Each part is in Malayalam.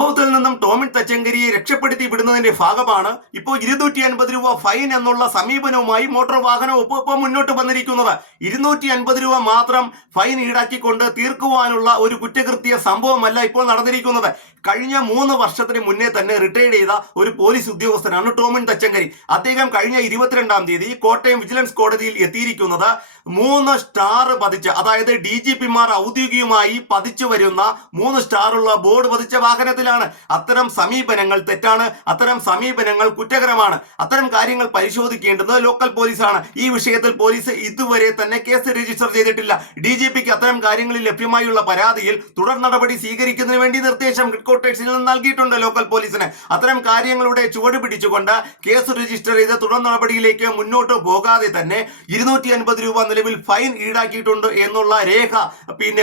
സംഭവത്തിൽ നിന്നും ടോമിൻ തച്ചങ്കരിയെ രക്ഷപ്പെടുത്തി വിടുന്നതിന്റെ ഭാഗമാണ് ഇപ്പോൾ 250 രൂപ ഫൈൻ എന്നുള്ള സമീപനവുമായി മോട്ടോർ വാഹന വകുപ്പ് ഇപ്പോൾ മുന്നോട്ട് വന്നിരിക്കുന്നത്. 250 രൂപ മാത്രം ഫൈൻ ഈടാക്കിക്കൊണ്ട് തീർക്കുവാനുള്ള ഒരു കുറ്റകൃത്യ സംഭവമല്ല ഇപ്പോൾ നടന്നിരിക്കുന്നത്. കഴിഞ്ഞ 3 വർഷത്തിന് മുന്നേ തന്നെ റിട്ടയർഡ് ചെയ്ത ഒരു പോലീസ് ഉദ്യോഗസ്ഥനാണ് ടോമിൻ തച്ചങ്കരി. അദ്ദേഹം കഴിഞ്ഞ 22-ാം തീയതി കോട്ടയം വിജിലൻസ് കോടതിയിൽ എത്തിയിരിക്കുന്നത് 3 സ്റ്റാർ പതിച്ച, അതായത് DGPമാർ ഔദ്യോഗികമായി പതിച്ചു വരുന്ന 3 സ്റ്റാറുള്ള ബോർഡ് പതിച്ച വാഹനത്തിലാണ്. അത്തരം സമീപനങ്ങൾ തെറ്റാണ്, അത്തരം സമീപനങ്ങൾ കുറ്റകരമാണ്. അത്തരം കാര്യങ്ങൾ പരിശോധിക്കേണ്ടത് ലോക്കൽ പോലീസാണ്. ഈ വിഷയത്തിൽ പോലീസ് ഇതുവരെ തന്നെ കേസ് രജിസ്റ്റർ ചെയ്തിട്ടില്ല. DGPക്ക് അത്തരം കാര്യങ്ങളിൽ ലഭ്യമായുള്ള പരാതിയിൽ തുടർ നടപടി സ്വീകരിക്കുന്നതിന് വേണ്ടി നിർദ്ദേശം ഹെഡ്ക്വാർട്ടേഴ്സിൽ നിന്ന് നൽകിയിട്ടുണ്ട് ലോക്കൽ പോലീസിന്. അത്തരം കാര്യങ്ങളുടെ ചുവട് പിടിച്ചുകൊണ്ട് കേസ് രജിസ്റ്റർ ചെയ്ത് തുടർ നടപടിയിലേക്ക് മുന്നോട്ട് പോകാതെ തന്നെ 250 രൂപ നിലവിൽ ഫൈൻ ഈടാക്കിയിട്ടുണ്ട് എന്നുള്ള രേഖ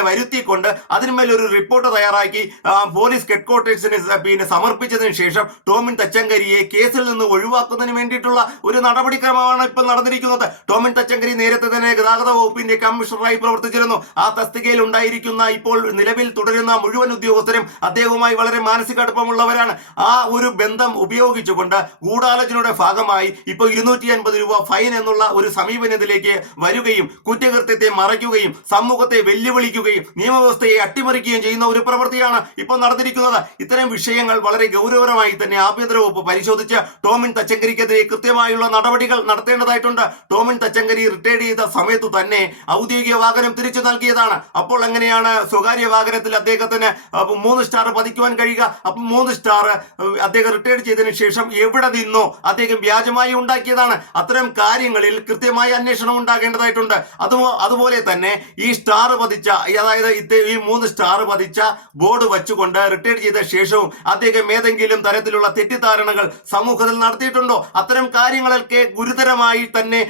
വരുത്തിക്കൊണ്ട് അതിന്മേൽ ഒരു റിപ്പോർട്ട് തയ്യാറാക്കി പോലീസ് ഹെഡ്ക്വാർട്ടേഴ്സിന് സമർപ്പിച്ചതിന് ശേഷം ടോമിൻ തച്ചങ്കരിയെ കേസിൽ നിന്ന് ഒഴിവാക്കുന്നതിന് വേണ്ടിയിട്ടുള്ള ഒരു നടപടിക്രമമാണ് ഇപ്പോൾ നടന്നിരിക്കുന്നത്. ടോമിൻ തച്ചങ്കരി നേരത്തെ തന്നെ ഗതാഗത വകുപ്പിന്റെ കമ്മീഷണറായി പ്രവർത്തിച്ചിരുന്നു. ആ തസ്തികയിൽ ഉണ്ടായിരിക്കുന്ന ഇപ്പോൾ നിലവിൽ തുടരുന്ന മുഴുവൻ ഉദ്യോഗസ്ഥരും അദ്ദേഹവുമായി വളരെ മാനസിക അടുപ്പമുള്ളവരാണ്. ആ ഒരു ബന്ധം ഉപയോഗിച്ചുകൊണ്ട് ഗൂഢാലോചനയുടെ ഭാഗമായി ഇപ്പോൾ 250 രൂപ ഫൈൻ എന്നുള്ള ഒരു സമീപനത്തിലേക്ക് വരികയും കുറ്റകൃത്യത്തെ മറയ്ക്കുകയും സമൂഹത്തെ വെല്ലുവിളിക്കുകയും നിയമവ്യവസ്ഥയെ അട്ടിമറിക്കുകയും ചെയ്യുന്ന ഒരു പ്രവൃത്തിയാണ് ഇപ്പോൾ നടന്നിരിക്കുന്നത്. ഇത്തരം വിഷയങ്ങൾ വളരെ ഗൗരവമായി തന്നെ ആഭ്യന്തര വകുപ്പ് പരിശോധിച്ച് ടോമിൻ തച്ചങ്കരിക്കെതിരെ കൃത്യമായുള്ള നടപടികൾ നടത്തേണ്ടതായിട്ടുണ്ട്. ടോമിൻ തച്ചങ്കരി റിട്ടയർഡ് ചെയ്ത സമയത്തു തന്നെ ഔദ്യോഗിക വാഹനം തിരിച്ചു നൽകിയതാണ്. അപ്പോൾ എങ്ങനെയാണ് സ്വകാര്യ വാഹനത്തിൽ അദ്ദേഹത്തിന് 3 സ്റ്റാർ പതിക്കുവാൻ കഴിയുക? അപ്പം 3 സ്റ്റാർ അദ്ദേഹം റിട്ടയർഡ് ചെയ്തതിനു ശേഷം എവിടെ നിന്നോ അദ്ദേഹം വ്യാജമായി ഉണ്ടാക്കിയതാണ്. അത്തരം കാര്യങ്ങളിൽ കൃത്യമായ അന്വേഷണം ഉണ്ടാകേണ്ടതായിട്ടുണ്ട്. അതുപോലെ തന്നെ ഈ സ്റ്റാർ പതിച്ച, അതായത് ഈ 3 സ്റ്റാർ പതിച്ച ബോർഡ് വെച്ചുകൊണ്ട് റിട്ടയർഡ് ചെയ്ത ശേഷവും അദ്ദേഹം ഏതെങ്കിലും തരത്തിലുള്ള തെറ്റിദ്ധാരണകൾ സമൂഹത്തിൽ നടത്തിയിട്ടുണ്ടോ? അത്തരം കാര്യങ്ങളൊക്കെ ഗുരുതരമായി തന്നെ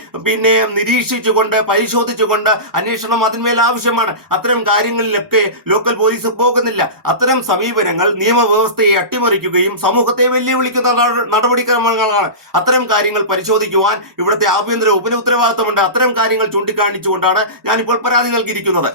നിരീക്ഷിച്ചുകൊണ്ട് പരിശോധിച്ചുകൊണ്ട് അന്വേഷണം അതിന്മേൽ ആവശ്യമാണ്. അത്തരം കാര്യങ്ങളിലൊക്കെ ലോക്കൽ പോലീസ് പോകുന്നില്ല. അത്തരം സമീപനങ്ങൾ നിയമവ്യവസ്ഥയെ അട്ടിമറിക്കുകയും സമൂഹത്തെ വെല്ലുവിളിക്കുന്ന നടപടിക്രമങ്ങളാണ്. അത്തരം കാര്യങ്ങൾ പരിശോധിക്കുവാൻ ഇവിടുത്തെ ആഭ്യന്തര വകുപ്പിന് ഉത്തരവാദിത്തമുണ്ട്. അത്തരം കാര്യങ്ങൾ ചൂണ്ടിക്കാണിച്ചുകൊണ്ടാണ് ഞാനിപ്പോൾ പരാതി നൽകിയിരിക്കുന്നത്.